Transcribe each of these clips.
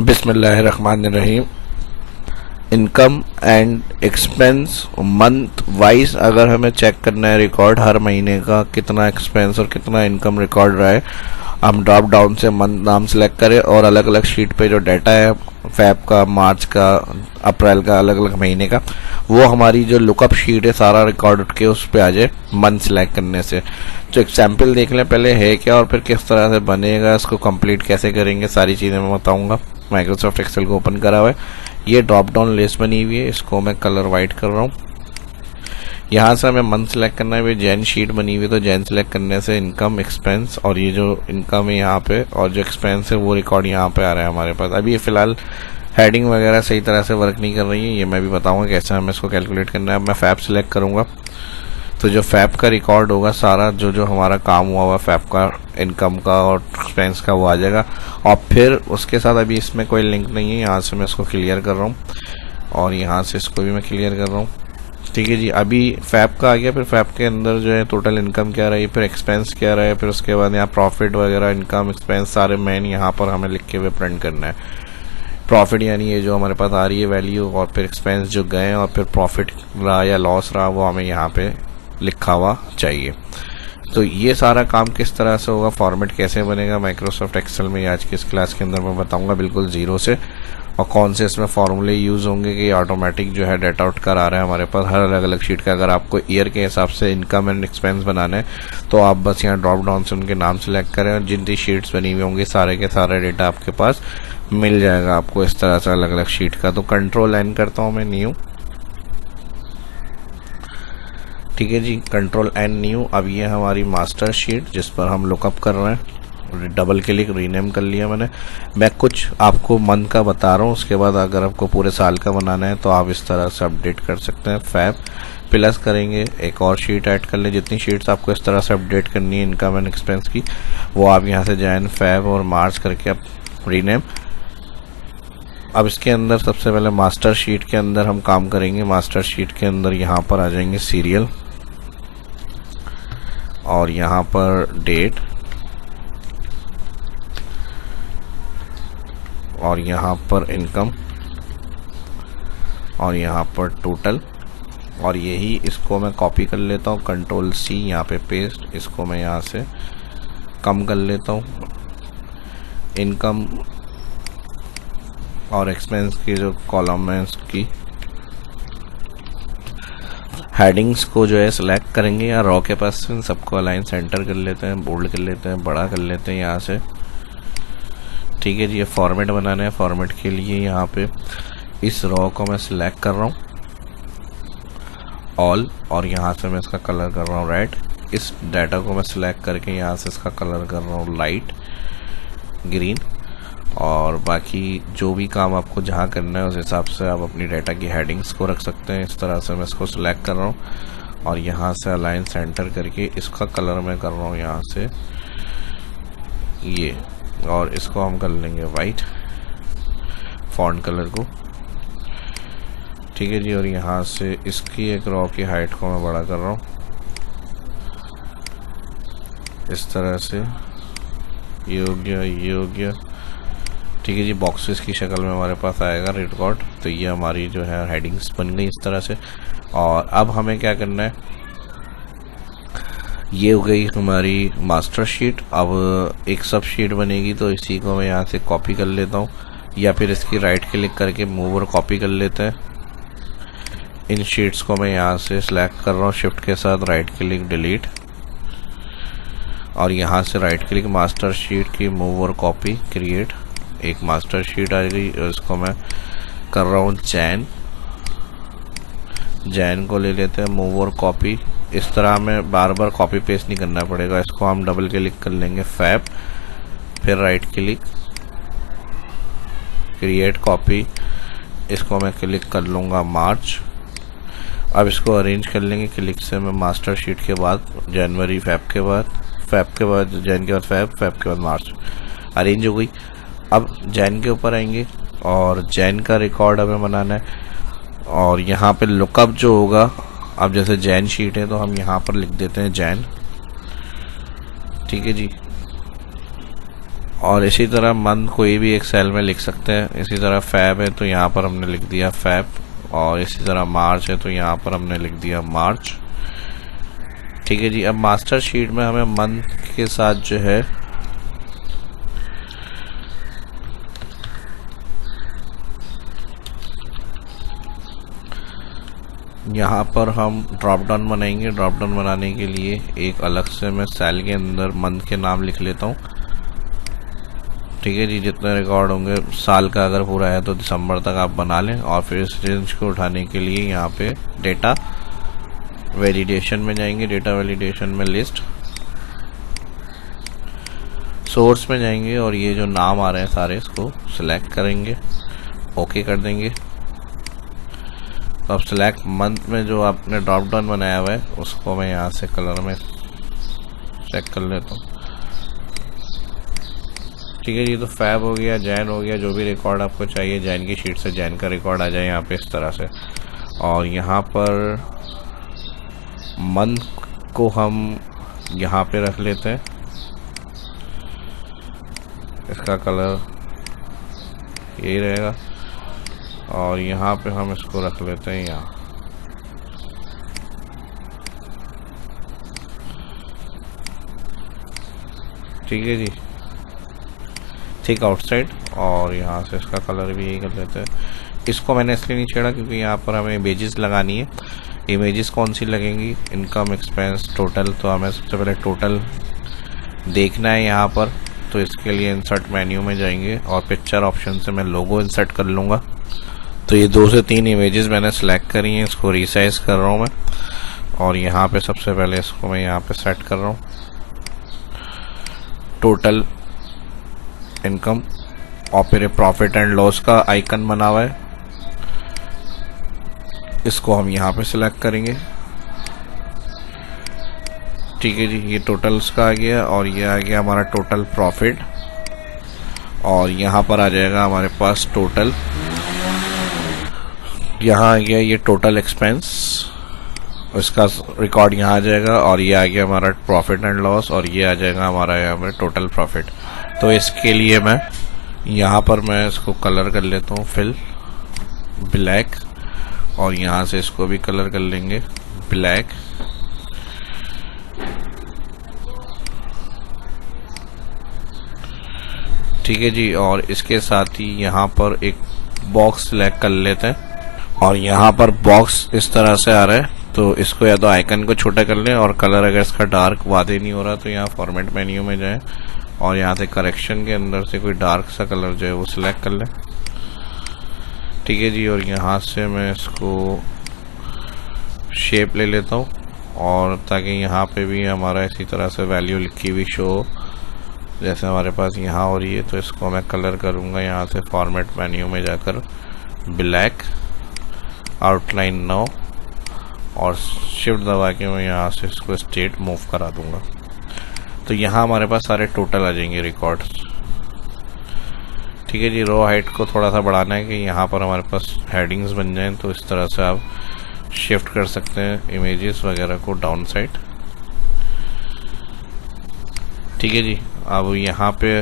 बिस्मिल्लाहिर्रहमानिर्रहीम। Income and expense month wise अगर हमें चेक करना है रिकॉर्ड हर महीने का कितना एक्सपेंस और कितना इनकम रिकॉर्ड रहा है, हम ड्रॉप डाउन से मंथ नाम सेलेक्ट करें और अलग अलग शीट पे जो डाटा है फेब का, मार्च का, अप्रैल का, अलग अलग महीने का, वो हमारी जो लुकअप शीट है सारा रिकॉर्ड उठ के उस पर आ जाए मंथ सेलेक्ट करने से। तो एग्जाम्पल देख लें पहले है क्या और फिर किस तरह से बनेगा, इसको कंप्लीट कैसे करेंगे, सारी चीज़ें मैं बताऊंगा। माइक्रोसॉफ्ट एक्सेल को ओपन करा हुआ है, ये ड्रॉप डाउन लिस्ट बनी हुई है, इसको मैं कलर वाइट कर रहा हूँ। यहाँ से हमें मंथ सेलेक्ट करना है, जैन शीट बनी हुई है, तो जैन सेलेक्ट करने से इनकम, एक्सपेंस और ये जो इनकम है यहाँ पे और जो एक्सपेंस है वो रिकॉर्ड यहाँ पे आ रहा है हमारे पास। अभी ये फिलहाल हेडिंग वगैरह सही तरह से वर्क नहीं कर रही है, ये मैं भी बताऊंगा कैसे हमें इसको कैलकुलेट करना है। अब मैं फैब सेलेक्ट करूँगा तो जो फैब का रिकॉर्ड होगा सारा जो जो हमारा काम हुआ हुआ फैब का, इनकम का और एक्सपेंस का, वो आ जाएगा। और फिर उसके साथ अभी इसमें कोई लिंक नहीं है, यहाँ से मैं इसको क्लियर कर रहा हूँ और यहाँ से इसको भी मैं क्लियर कर रहा हूँ। ठीक है जी, अभी फैब का आ गया। फिर फैब के अंदर जो है टोटल इनकम क्या रही, फिर एक्सपेंस क्या रहा है, फिर उसके बाद यहाँ प्रॉफिट वगैरह, इनकम, एक्सपेंस सारे मेन यहाँ पर हमें लिख के हुए प्रिंट करना है। प्रॉफिट यानी ये जो हमारे पास आ रही है वैल्यू, और फिर एक्सपेंस जो गए और फिर प्रॉफिट रहा या लॉस रहा वो हमें यहाँ पे लिखा हुआ चाहिए। तो ये सारा काम किस तरह से होगा, फॉर्मेट कैसे बनेगा माइक्रोसॉफ्ट एक्सेल में, आज की इस क्लास के अंदर मैं बताऊंगा बिल्कुल ज़ीरो से। और कौन से इसमें फॉर्मूले यूज़ होंगे कि ऑटोमेटिक जो है डाटा आउट कर आ रहा है हमारे पास हर अलग अलग शीट का। अगर आपको ईयर के हिसाब से इनकम एंड एक्सपेंस बनाना है तो आप बस यहाँ ड्रॉप डाउन से उनके नाम सेलेक्ट करें और जितनी शीट्स बनी हुई होंगी सारे के सारे डेटा आपके पास मिल जाएगा आपको इस तरह से अलग अलग शीट का। तो कंट्रोल एन करता हूँ मैं, न्यू। ठीक है जी, कंट्रोल एन न्यू। अब ये हमारी मास्टर शीट जिस पर हम लुकअप कर रहे हैं, डबल क्लिक रीनेम कर लिया मैंने। मैं कुछ आपको मंथ का बता रहा हूँ, उसके बाद अगर आपको पूरे साल का बनाना है तो आप इस तरह से अपडेट कर सकते हैं। फैब प्लस करेंगे, एक और शीट ऐड कर लें। जितनी शीट्स आपको इस तरह से अपडेट करनी है इनकम एंड एक्सपेंस की, वो आप यहाँ से जैन, फैब और मार्च करके आप रीनेम। अब इसके अंदर सबसे पहले मास्टर शीट के अंदर हम काम करेंगे। मास्टर शीट के अंदर यहाँ पर आ जाएंगे सीरियल और यहाँ पर डेट और यहाँ पर इनकम और यहाँ पर टोटल। और यही इसको मैं कॉपी कर लेता हूँ, कंट्रोल सी, यहाँ पे पेस्ट। इसको मैं यहाँ से कम कर लेता हूँ। इनकम और एक्सपेंस की जो कॉलम है उसकी हेडिंग्स को जो है सिलेक्ट करेंगे या रॉ के पास इन सबको अलाइन सेंटर कर लेते हैं, बोल्ड कर लेते हैं, बड़ा कर लेते हैं यहाँ से। ठीक है जी, ये फॉर्मेट बनाना है। फॉर्मेट के लिए यहाँ पे इस रॉ को मैं सिलेक्ट कर रहा हूँ ऑल और यहाँ से मैं इसका कलर कर रहा हूँ रेड। इस डाटा को मैं सिलेक्ट करके यहाँ से इसका कलर कर रहा हूँ लाइट ग्रीन। और बाकी जो भी काम आपको जहाँ करना है उस हिसाब से आप अपनी डाटा की हेडिंग्स को रख सकते हैं। इस तरह से मैं इसको सिलेक्ट कर रहा हूँ और यहाँ से अलाइन सेंटर करके इसका कलर मैं कर रहा हूँ यहाँ से ये, और इसको हम कर लेंगे वाइट फॉन्ट कलर को। ठीक है जी, और यहाँ से इसकी एक रॉ की हाइट को मैं बड़ा कर रहा हूँ इस तरह से, योग्य। ठीक है जी, बॉक्सेस की शक्ल में हमारे पास आएगा रिकॉर्ड। तो ये हमारी जो है हेडिंग्स बन गई इस तरह से। और अब हमें क्या करना है, ये हो गई हमारी मास्टर शीट। अब एक सब शीट बनेगी तो इसी को मैं यहाँ से कॉपी कर लेता हूँ या फिर इसकी राइट क्लिक करके मूव और कॉपी कर लेते हैं। इन शीट्स को मैं यहाँ से सिलेक्ट कर रहा हूँ शिफ्ट के साथ, राइट क्लिक डिलीट और यहाँ से राइट क्लिक मास्टर शीट की मूव और कॉपी क्रिएट। एक मास्टर शीट आ गई और इसको मैं कर रहा हूँ जैन को ले लेते हैं मूव और कॉपी। इस तरह हमें बार बार कॉपी पेस्ट नहीं करना पड़ेगा। इसको हम डबल क्लिक कर लेंगे फैब, फिर राइट क्लिक क्रिएट कॉपी, इसको मैं क्लिक कर लूँगा मार्च। अब इसको अरेंज कर लेंगे क्लिक से। मैं मास्टर शीट के बाद जनवरी, फैब के बाद जैन के बाद फैब के बाद मार्च, अरेंज हो गई। अब जैन के ऊपर आएंगे और जैन का रिकॉर्ड हमें बनाना है और यहाँ पे लुकअप जो होगा, अब जैसे जैन शीट है तो हम यहाँ पर लिख देते हैं जैन। ठीक है जी, और इसी तरह मंथ कोई भी एक सेल में लिख सकते हैं। इसी तरह फैब है तो यहाँ पर हमने लिख दिया फैब, और इसी तरह मार्च है तो यहाँ पर हमने लिख दिया मार्च। ठीक है जी। अब मास्टर शीट में हमें मंथ के साथ जो है यहाँ पर हम ड्रॉप डाउन बनाएंगे। ड्रॉप डाउन बनाने के लिए एक अलग से मैं सेल के अंदर मंथ के नाम लिख लेता हूँ। ठीक है जी। जितने रिकॉर्ड होंगे साल का अगर पूरा है तो दिसंबर तक आप बना लें, और फिर इस रेंज को उठाने के लिए यहाँ पे डेटा वैलिडेशन में जाएंगे। डेटा वैलिडेशन में लिस्ट सोर्स में जाएंगे, और ये जो नाम आ रहे हैं सारे इसको सिलेक्ट करेंगे, ओके कर देंगे। तो अब सिलेक्ट मंथ में जो आपने ड्रॉप डाउन बनाया हुआ है उसको मैं यहाँ से कलर में चेक कर लेता हूँ। ठीक है जी। तो फैब हो गया, जैन हो गया, जो भी रिकॉर्ड आपको चाहिए जैन की शीट से जैन का रिकॉर्ड आ जाए यहाँ पे इस तरह से। और यहाँ पर मंथ को हम यहाँ पे रख लेते हैं, इसका कलर यही रहेगा, और यहाँ पे हम इसको रख लेते हैं यहाँ। ठीक है जी। ठीक आउटसाइड, और यहाँ से इसका कलर भी यही कर लेते हैं। इसको मैंने इसलिए नहीं छेड़ा क्योंकि यहाँ पर हमें इमेजेस लगानी है। इमेजेस कौन सी लगेंगी, इनकम, एक्सपेंस, टोटल। तो हमें सबसे पहले टोटल देखना है यहाँ पर, तो इसके लिए इंसर्ट मेन्यू में जाएंगे और पिक्चर ऑप्शन से मैं लोगो इंसर्ट कर लूँगा। तो ये 2 से 3 इमेजेस मैंने सेलेक्ट करी हैं, इसको रिसाइज कर रहा हूँ मैं, और यहाँ पे सबसे पहले इसको मैं यहाँ पे सेट कर रहा हूँ। टोटल, इनकम, और फिर प्रॉफिट एंड लॉस का आइकन बना हुआ है, इसको हम यहाँ पे सिलेक्ट करेंगे। ठीक है जी। ये टोटल्स का आ गया, और ये आ गया हमारा टोटल प्रॉफिट, और यहाँ पर आ जाएगा हमारे पास टोटल, यहाँ आ गया ये टोटल एक्सपेंस, इसका रिकॉर्ड यहाँ आ जाएगा, और ये आ गया हमारा प्रॉफिट एंड लॉस, और ये आ जाएगा हमारा यहाँ पर टोटल प्रॉफिट। तो इसके लिए मैं यहाँ पर मैं इसको कलर कर लेता हूँ फिल ब्लैक, और यहाँ से इसको भी कलर कर लेंगे ब्लैक। ठीक है जी। और इसके साथ ही यहाँ पर एक बॉक्स सिलेक्ट कर लेते हैं, और यहाँ पर बॉक्स इस तरह से आ रहा है, तो इसको या तो आइकन को छोटा कर लें, और कलर अगर इसका डार्क वादे नहीं हो रहा तो यहाँ फॉर्मेट मेन्यू में जाएं, और यहाँ से करेक्शन के अंदर से कोई डार्क सा कलर जो है वो सिलेक्ट कर लें। ठीक है जी। और यहाँ से मैं इसको शेप ले लेता हूँ, और ताकि यहाँ पे भी हमारा इसी तरह से वैल्यू लिखी हुई शो जैसे हमारे पास यहाँ हो रही है। तो इसको मैं कलर करूँगा यहाँ से फॉर्मेट मेन्यू में जाकर ब्लैक, आउटलाइन नो, और शिफ्ट दबा के मैं यहाँ से इसको स्टेट मूव करा दूंगा। तो यहाँ हमारे पास सारे टोटल आ जाएंगे रिकॉर्ड्स। ठीक है जी। रो हाइट को थोड़ा सा बढ़ाना है कि यहाँ पर हमारे पास हेडिंग्स बन जाएं, तो इस तरह से आप शिफ्ट कर सकते हैं इमेजेस वगैरह को डाउन साइड। ठीक है जी। अब यहाँ पे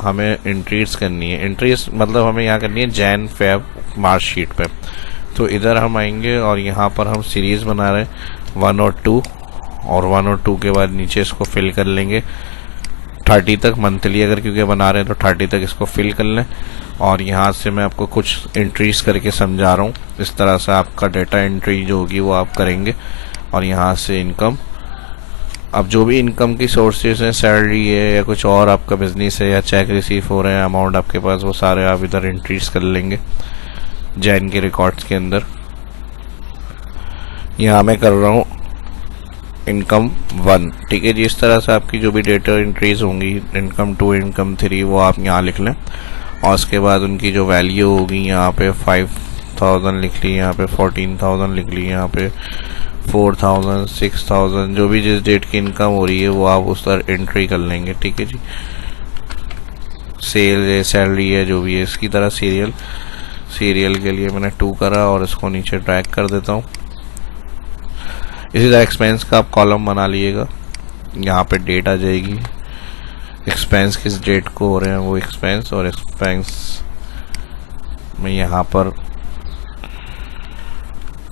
हमें एंट्रीज करनी है। एंट्रीज मतलब हमें यहाँ करनी है जैन, फेब, मार्च शीट पे। तो इधर हम आएंगे, और यहाँ पर हम सीरीज़ बना रहे हैं 1 और 2, और 1 और 2 के बाद नीचे इसको फिल कर लेंगे 30 तक। मंथली अगर क्योंकि बना रहे हैं तो 30 तक इसको फिल कर लें। और यहाँ से मैं आपको कुछ एंट्रीज करके समझा रहा हूँ। इस तरह से आपका डेटा एंट्री जो होगी वो आप करेंगे। और यहाँ से इनकम, अब जो भी इनकम की सोर्सेज हैं, सैलरी है या कुछ और आपका बिजनेस है या चेक रिसीव हो रहे हैं अमाउंट आपके पास, वो सारे आप इधर एंट्रीज कर लेंगे जैन के रिकॉर्ड्स के अंदर। यहाँ मैं कर रहा हूँ इनकम 1। ठीक है जी। इस तरह से आपकी जो भी डेटा एंट्रीज होंगी, इनकम 2, इनकम 3, वो आप यहाँ लिख लें। और उसके बाद उनकी जो वैल्यू होगी, यहाँ पे 5000 लिख ली, यहाँ पे 14000 लिख ली, यहाँ पे 4000, 6000, जो भी जिस डेट की इनकम हो रही है वो आप उस तरह एंट्री कर लेंगे। ठीक है जी। सेल है, सैलरी है, जो भी है, इसकी तरह सीरियल के लिए मैंने 2 करा, और इसको नीचे ड्रैग कर देता हूँ। इसी तरह एक्सपेंस का आप कॉलम बना लीजिएगा, यहाँ पे डेट आ जाएगी, एक्सपेंस किस डेट को हो रहे हैं वो एक्सपेंस, और एक्सपेंस में यहाँ पर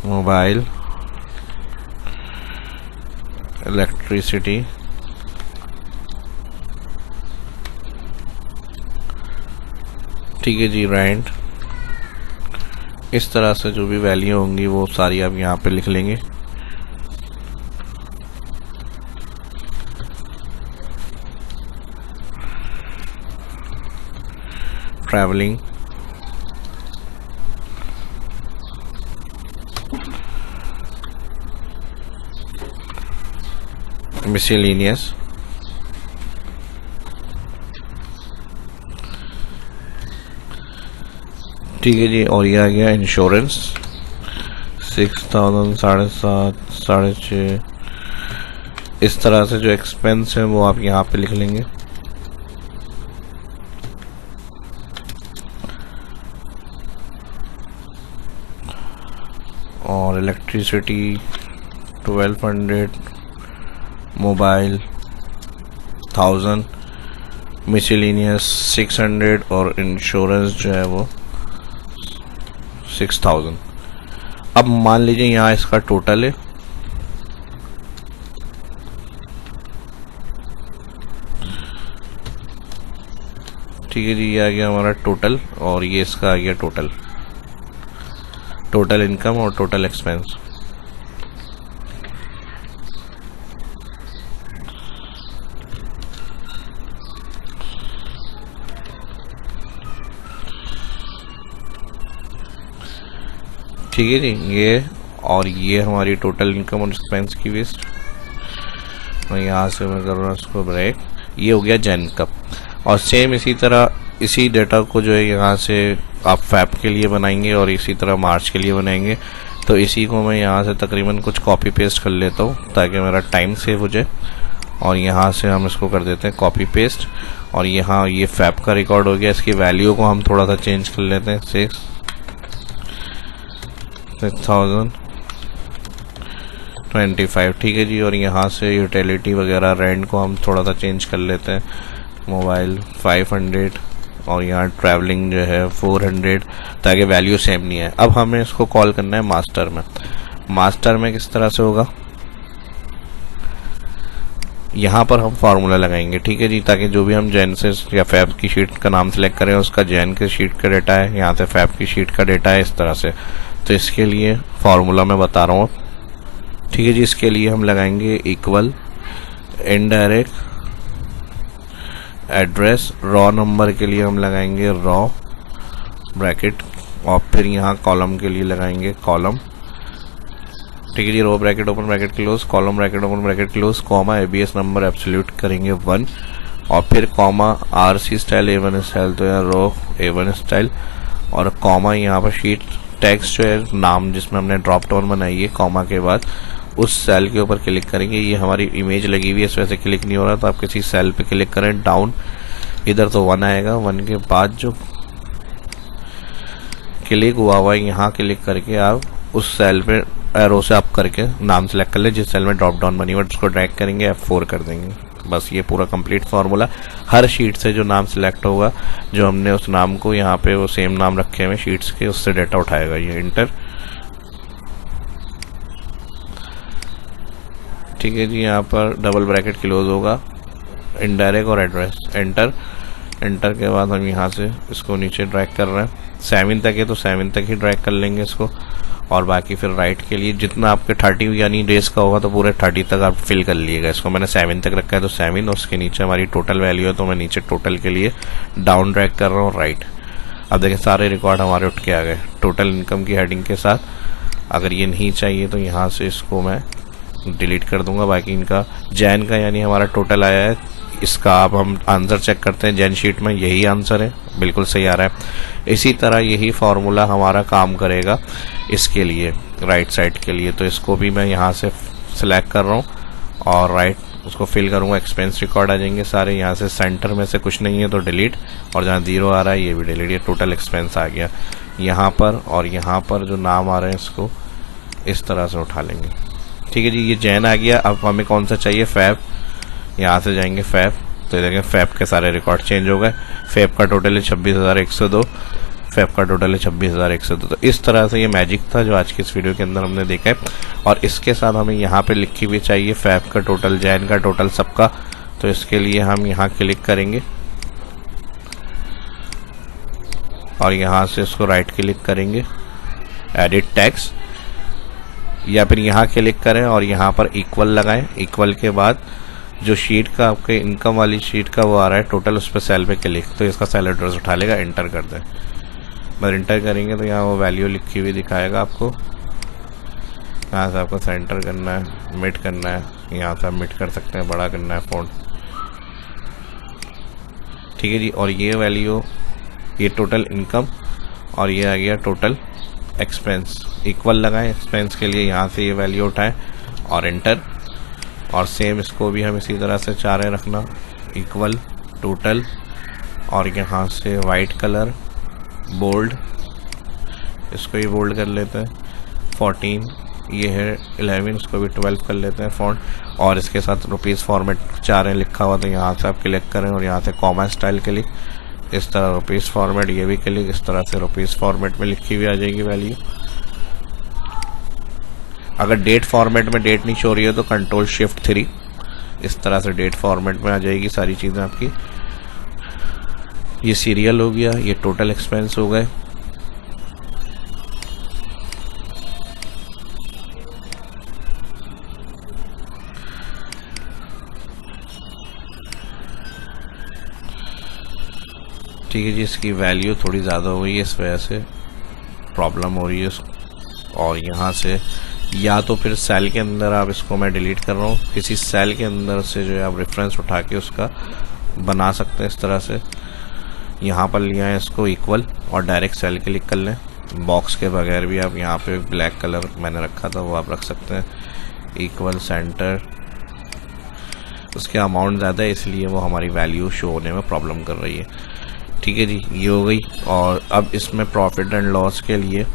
मोबाइल, इलेक्ट्रिसिटी, ठीक है जी, रेंट, इस तरह से जो भी वैल्यू होंगी वो सारी आप यहाँ पे लिख लेंगे। ट्रैवलिंग, मिसलेनियस, ठीक है जी, और ये आ गया इंश्योरेंस 6000, 7.5, 6.5, इस तरह से जो एक्सपेंस है वो आप यहाँ पे लिख लेंगे। और इलेक्ट्रिसिटी 1200, मोबाइल 1000, मिसलेनियस 600 और इंश्योरेंस जो है वो 6000। अब मान लीजिए यहाँ इसका टोटल है, ठीक है जी, ये आ गया हमारा टोटल, और ये इसका आ गया टोटल, टोटल इनकम और टोटल एक्सपेंस। ठीक है जी, ये और ये हमारी टोटल इनकम और एक्सपेंस की लिस्ट। और यहाँ से मैं कर रहा हूँ इसको ब्रेक, ये हो गया जैन कप। और सेम इसी तरह इसी डेटा को जो है यहाँ से आप फैब के लिए बनाएंगे और इसी तरह मार्च के लिए बनाएंगे। तो इसी को मैं यहाँ से तकरीबन कुछ कॉपी पेस्ट कर लेता हूँ ताकि मेरा टाइम सेव हो जाए। और यहाँ से हम इसको कर देते हैं कॉपी पेस्ट, और यहाँ ये फैब का रिकॉर्ड हो गया, इसकी वैल्यू को हम थोड़ा सा चेंज कर लेते हैं 6025, ठीक है जी। और यहाँ से यूटिलिटी वगैरह रेंट को हम थोड़ा सा चेंज कर लेते हैं, मोबाइल 500 और यहाँ ट्रैवलिंग जो है 400, ताकि वैल्यू सेम नहीं है। अब हमें इसको कॉल करना है मास्टर में। मास्टर में किस तरह से होगा, यहाँ पर हम फार्मूला लगाएंगे, ठीक है जी, ताकि जो भी हम जैन से या फैब की शीट का नाम सेलेक्ट करें उसका जैन के शीट का डेटा है, यहाँ से फैब की शीट का डेटा है, इस तरह से। तो इसके लिए फार्मूला मैं बता रहा हूँ, ठीक है जी। इसके लिए हम लगाएंगे equal indirect address, raw number के लिए हम लगाएंगे रॉ ब्रैकेट, और फिर यहाँ कॉलम के लिए लगाएंगे कॉलम, ठीक है जी। Row bracket open bracket close, column bracket open bracket close, comma ABS number absolute करेंगे 1, और फिर comma RC style A1 style, तो यहाँ रो A1 स्टाइल, और कॉमा यहाँ पर शीट टेक्स्ट जो है नाम जिसमें हमने ड्रॉप डाउन बनाई है, कॉमा के बाद उस सेल के ऊपर क्लिक करेंगे। ये हमारी इमेज लगी हुई है, इस वजह से क्लिक नहीं हो रहा, तो आप किसी सेल पे क्लिक करें डाउन, इधर तो 1 आएगा, 1 के बाद जो क्लिक हुआ यहाँ क्लिक करके आप उस सेल पे एरो से अप करके नाम सेलेक्ट कर ले जिस सेल में ड्रॉप डाउन बनी हुई, उसको ड्रैग करेंगे F4 कर देंगे। बस ये पूरा कंप्लीट फार्मूला। हर शीट से जो नाम सिलेक्ट होगा, जो हमने उस नाम को यहाँ पे वो सेम नाम रखे हुए शीट्स के, उससे डेटा उठाएगा ये इंटर, ठीक है जी। यहाँ पर डबल ब्रैकेट क्लोज होगा, इनडायरेक्ट और एड्रेस, एंटर। एंटर के बाद हम यहाँ से इसको नीचे ड्रैग कर रहे हैं, 7 तक है तो 7 तक ही ड्रैग कर लेंगे इसको, और बाकी फिर राइट के लिए जितना आपके 30 यानी डेज का होगा तो पूरे 30 तक आप फिल कर लीजिएगा। इसको मैंने 7 तक रखा है तो 7, और उसके नीचे हमारी टोटल वैल्यू है तो मैं नीचे टोटल के लिए डाउन ड्रैग कर रहा हूँ राइट। अब देखिए सारे रिकॉर्ड हमारे उठ के आ गए टोटल इनकम की हेडिंग के साथ। अगर ये नहीं चाहिए तो यहाँ से इसको मैं डिलीट कर दूंगा। बाकी इनका जैन का यानी हमारा टोटल आया है, इसका अब हम आंसर चेक करते हैं। जैन शीट में यही आंसर है, बिल्कुल सही आ रहा है। इसी तरह यही फार्मूला हमारा काम करेगा इसके लिए, राइट साइड के लिए। तो इसको भी मैं यहाँ से सिलेक्ट कर रहा हूँ और राइट उसको फिल करूँगा। एक्सपेंस रिकॉर्ड आ जाएंगे सारे, यहाँ से सेंटर में से कुछ नहीं है तो डिलीट, और जहाँ 0 आ रहा है ये भी डिलीट। ये टोटल एक्सपेंस आ गया यहाँ पर, और यहाँ पर जो नाम आ रहे हैं इसको इस तरह से उठा लेंगे, ठीक है जी। ये जैन आ गया। अब हमें कौन सा चाहिए, फैब। यहाँ से जाएंगे फैब, तो देखें फैब के सारे रिकॉर्ड चेंज हो गए। फैब का टोटल है 26,102, फैब का टोटल है 26,102। तो इस तरह से ये मैजिक था जो आज की इस वीडियो के अंदर हमने देखा है। और इसके साथ हमें यहाँ पे लिखी हुई चाहिए फैब का टोटल, जैन का टोटल, सबका। तो इसके लिए हम यहाँ क्लिक करेंगे और यहाँ से इसको राइट क्लिक करेंगे, एडिट टैक्स, या फिर यहाँ क्लिक करें और यहाँ पर इक्वल लगाएं। इक्वल के बाद जो शीट का आपके इनकम वाली शीट का वो आ रहा है टोटल, उस पर सेल पे क्लिक, तो इसका सेल एड्रेस उठा लेगा, एंटर कर दें। बस एंटर करेंगे तो यहाँ वो वैल्यू लिखी हुई दिखाएगा आपको। यहाँ से आपको सेंटर करना है, मिट करना है, यहाँ से आप मिट कर सकते हैं, बड़ा करना है फ़ॉन्ट, ठीक है जी। और ये वैल्यू, ये टोटल इनकम और ये आ गया टोटल एक्सपेंस। इक्वल लगाएं एक्सपेंस के लिए, यहाँ से ये वैल्यू उठाएं और एंटर। और सेम इसको भी हम इसी तरह से चाह रहे रखना, इक्वल टोटल, और यहाँ से वाइट कलर बोल्ड, इसको ही बोल्ड कर लेते हैं 14, ये है 11, इसको भी 12 कर लेते हैं फ़ॉन्ट। और इसके साथ रुपीज़ फॉर्मेट चाह रहे हैं लिखा हुआ, तो यहाँ से आप क्लिक करें और यहाँ से कॉमा स्टाइल क्लिक, इस तरह रुपीज़ फॉर्मेट, ये भी क्लिक, इस तरह से रुपीज़ फॉर्मेट में लिखी हुई आ जाएगी वैल्यू। अगर डेट फॉर्मेट में डेट नहीं शो रही है तो Ctrl+Shift+3, इस तरह से डेट फॉर्मेट में आ जाएगी सारी चीज़ें आपकी। ये सीरियल हो गया, ये टोटल एक्सपेंस हो गए। ठीक है जी, इसकी वैल्यू थोड़ी ज़्यादा हो गई है, इस वजह से प्रॉब्लम हो रही है। और यहाँ से या तो फिर सेल के अंदर आप, इसको मैं डिलीट कर रहा हूँ, किसी सेल के अंदर से जो है आप रेफरेंस उठा के उसका बना सकते हैं इस तरह से। यहाँ पर लिया है इसको इक्वल और डायरेक्ट सेल क्लिक कर लें, बॉक्स के बगैर भी आप यहाँ पे ब्लैक कलर मैंने रखा था वो आप रख सकते हैं, इक्वल सेंटर। उसके अमाउंट ज़्यादा है इसलिए वो हमारी वैल्यू शो होने में प्रॉब्लम कर रही है। ठीक है जी, ये हो गई। और अब इसमें प्रॉफिट एंड लॉस के लिए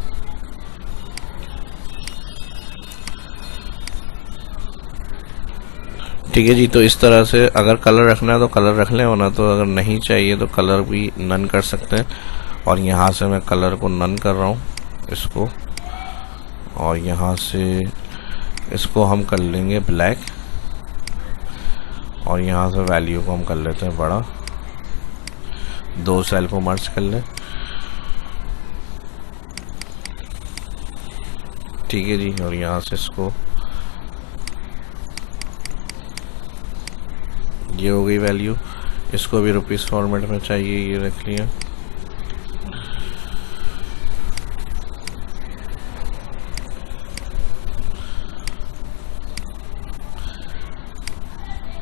ठीक है जी, तो इस तरह से अगर कलर रखना है तो कलर रख लें, वरना तो अगर नहीं चाहिए तो कलर भी नन कर सकते हैं। और यहाँ से मैं कलर को नन कर रहा हूँ इसको, और यहाँ से इसको हम कर लेंगे ब्लैक, और यहाँ से वैल्यू को हम कर लेते हैं बड़ा, 2 सेल को मर्ज कर लें। ठीक है जी, और यहाँ से इसको, ये हो गई वैल्यू। इसको भी रुपीस फॉर्मेट में चाहिए, ये रख लिया।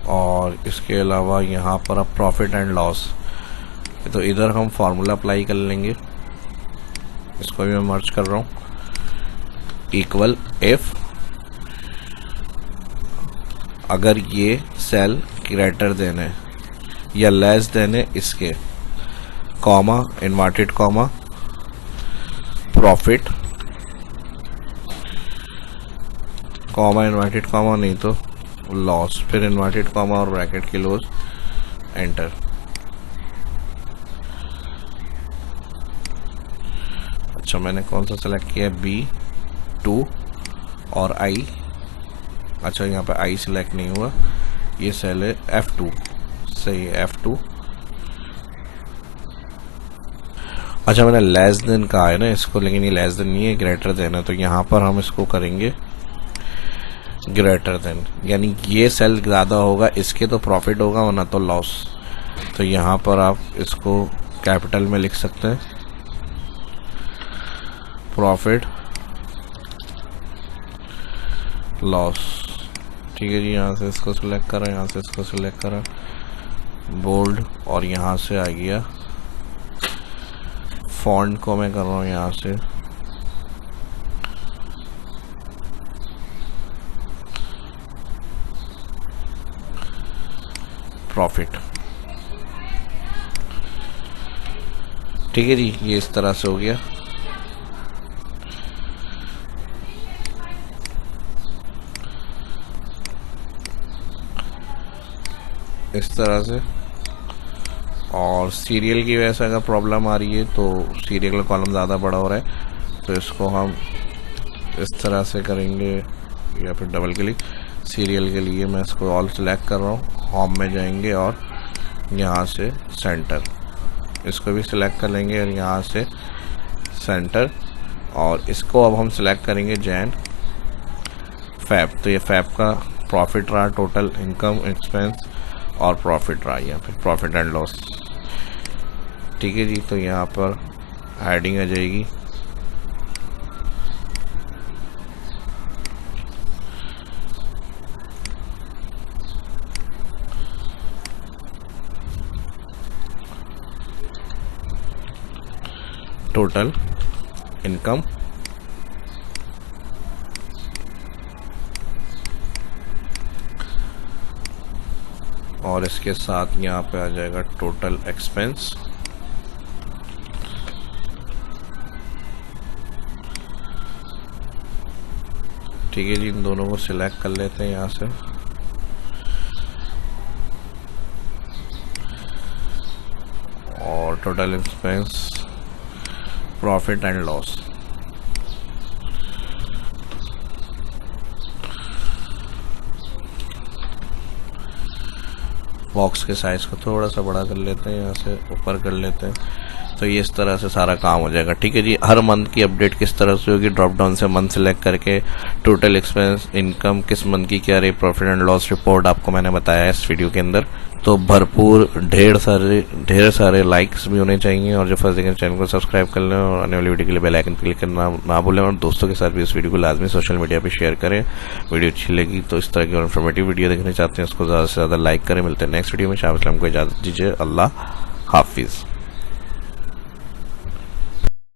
और इसके अलावा यहाँ पर अब प्रॉफिट एंड लॉस, तो इधर हम फार्मूला अप्लाई कर लेंगे, इसको भी मैं मर्ज कर रहा हूँ, इक्वल इफ अगर ये सेल ग्रेटर देन है या लेस देन है इसके, comma inverted comma profit, comma inverted comma नहीं तो लॉस, फिर इन्वर्टेड कॉमा और ब्रैकेट क्लोज, एंटर। अच्छा, मैंने कौन सा सेलेक्ट किया, B2 और I। अच्छा, यहाँ पे I सिलेक्ट नहीं हुआ, ये सेल है F2, सही है F2। अच्छा, मैंने लेस देन कहा है ना इसको, लेकिन ये लेस देन नहीं है, ग्रेटर देन है। तो यहाँ पर हम इसको करेंगे ग्रेटर देन, यानी ये सेल ज़्यादा होगा इसके तो प्रॉफिट होगा, वरना तो लॉस। तो यहाँ पर आप इसको कैपिटल में लिख सकते हैं, प्रॉफिट लॉस। ठीक है जी, यहाँ से इसको सिलेक्ट करा, यहाँ से इसको सिलेक्ट करा, बोल्ड, और यहाँ से आ गया फॉन्ट को मैं कर रहा हूँ यहाँ से प्रॉफिट। ठीक है जी, ये इस तरह से हो गया। इस तरह से और सीरियल की वजह से अगर प्रॉब्लम आ रही है तो सीरियल का कॉलम ज़्यादा बड़ा हो रहा है, तो इसको हम इस तरह से करेंगे या फिर डबल क्लिक। सीरियल के लिए मैं इसको ऑल सेलेक्ट कर रहा हूँ, होम में जाएंगे और यहाँ से सेंटर, इसको भी सिलेक्ट कर लेंगे और यहाँ से सेंटर, और इसको अब हम सिलेक्ट करेंगे जैन फैब। तो ये फैब का प्रॉफिट रहा, टोटल इनकम एक्सपेंस और प्रॉफिट रहा, या फिर प्रॉफिट एंड लॉस। ठीक है जी, तो यहाँ पर हेडिंग आ जाएगी टोटल इनकम और इसके साथ यहाँ पे आ जाएगा टोटल एक्सपेंस। ठीक है जी, इन दोनों को सिलेक्ट कर लेते हैं यहाँ से और total expense, profit and loss. Box के साइज को थोड़ा सा बड़ा कर लेते हैं, यहाँ से ऊपर कर लेते हैं, तो ये इस तरह से सारा काम हो जाएगा। ठीक है जी, हर मंथ की अपडेट किस तरह से होगी, ड्रॉप डाउन से मंथ सेलेक्ट करके टोटल एक्सपेंस, इनकम किस मंथ की क्या रही, प्रॉफिट एंड लॉस रिपोर्ट आपको मैंने बताया है इस वीडियो के अंदर। तो भरपूर ढेर सारे लाइक्स भी होने चाहिए, और जो फर्स्ट देखें चैनल को सब्सक्राइब कर लें और आने वाली वीडियो के लिए बेल आइकन क्लिक करना ना भूलें, और दोस्तों के साथ भी इस वीडियो को लाजमी सोशल मीडिया पे शेयर करें। वीडियो अच्छी लगी तो इस तरह की और इन्फॉर्मेटिव वीडियो देखना चाहते हैं उसको ज़्यादा से ज़्यादा लाइक करें। मिलते हैं नेक्स्ट वीडियो में। शाह इस्लाम को इजाज़त दीजिए। अल्लाह हाफिज़।